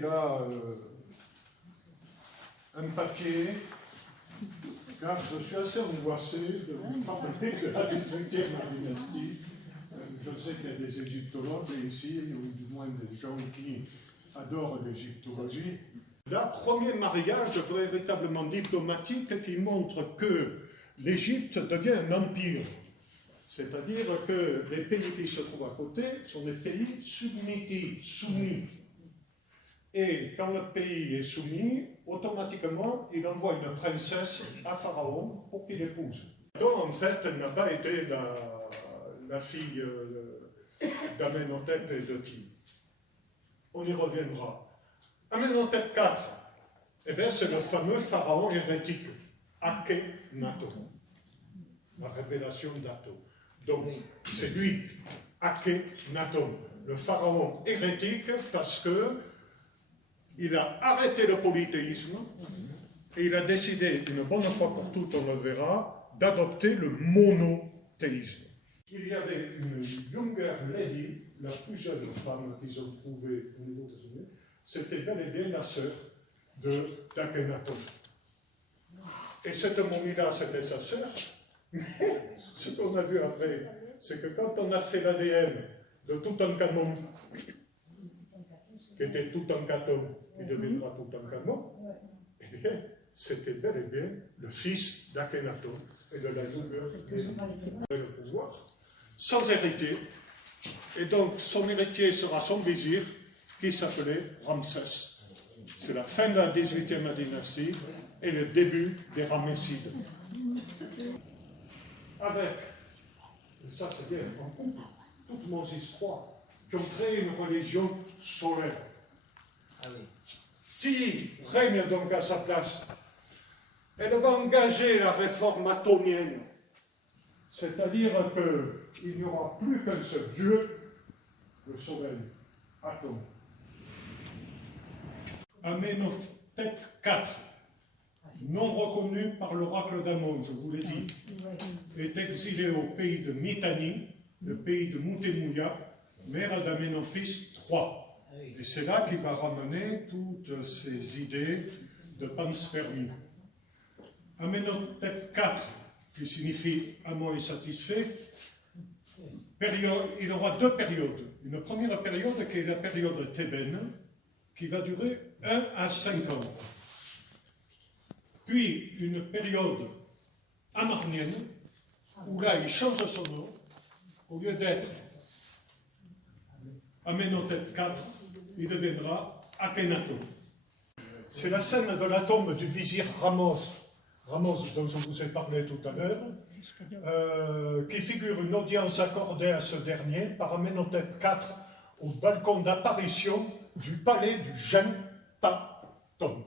Là, un papier, car je suis assez angoissé de vous parler de la 18e dynastie. Je sais qu'il y a des égyptologues ici, ou du moins des gens qui adorent l'égyptologie. Là, premier mariage véritablement diplomatique qui montre que l'Égypte devient un empire. C'est-à-dire que les pays qui se trouvent à côté sont des pays soumis. Et quand le pays est soumis, automatiquement, il envoie une princesse à Pharaon pour qu'il épouse. Donc, en fait, elle n'a pas été la fille d'Amenhotep et de Ti. On y reviendra. Amenhotep IV, eh bien, c'est le fameux pharaon hérétique, Akhenaton, la révélation d'Aton. Donc, c'est lui, Akhenaton, le pharaon hérétique, parce que il a arrêté le polythéisme et il a décidé, une bonne fois pour toutes, on le verra, d'adopter le monothéisme. Il y avait une younger lady, la plus jeune femme qu'ils ont trouvée au niveau des États-Unis, c'était bel et bien la sœur d'Akhenaton. Et cette momie-là, c'était sa sœur. Mais ce qu'on a vu après, c'est que quand on a fait l'ADN de Toutankhamon, qui était Toutankhamon, qui deviendra Toutankhamon, eh bien, c'était bel et bien le fils d'Akhenaton et de la younger le pouvoir, sans héritier. Et donc, son héritier sera son vizir, qui s'appelait Ramsès. C'est la fin de la 18e dynastie et le début des Ramessides. Avec, et ça c'est bien, en couple, toutes Moses III, qui ont créé une religion solaire. Ti règne donc à sa place. Elle va engager la réforme atonienne, c'est-à-dire qu'il n'y aura plus qu'un seul Dieu, le soleil, Aton. Amenhotep IV, non reconnu par l'oracle d'Amon, je vous l'ai dit, est exilé au pays de Mitanni, le pays de Moutemouya, mère d'Amenophis III. Et c'est là qu'il va ramener toutes ces idées de panspermie. Amenhotep IV, qui signifie amant et satisfait, il aura deux périodes. Une première période qui est la période thébaine, qui va durer 1 à 5 ans. Puis une période amarnienne, où là il change son nom, au lieu d'être Amenhotep IV, il deviendra Akhenaton. C'est la scène de la tombe du vizir Ramos, dont je vous ai parlé tout à l'heure, qui figure une audience accordée à ce dernier par Amenhotep IV au balcon d'apparition du palais du Gentaton.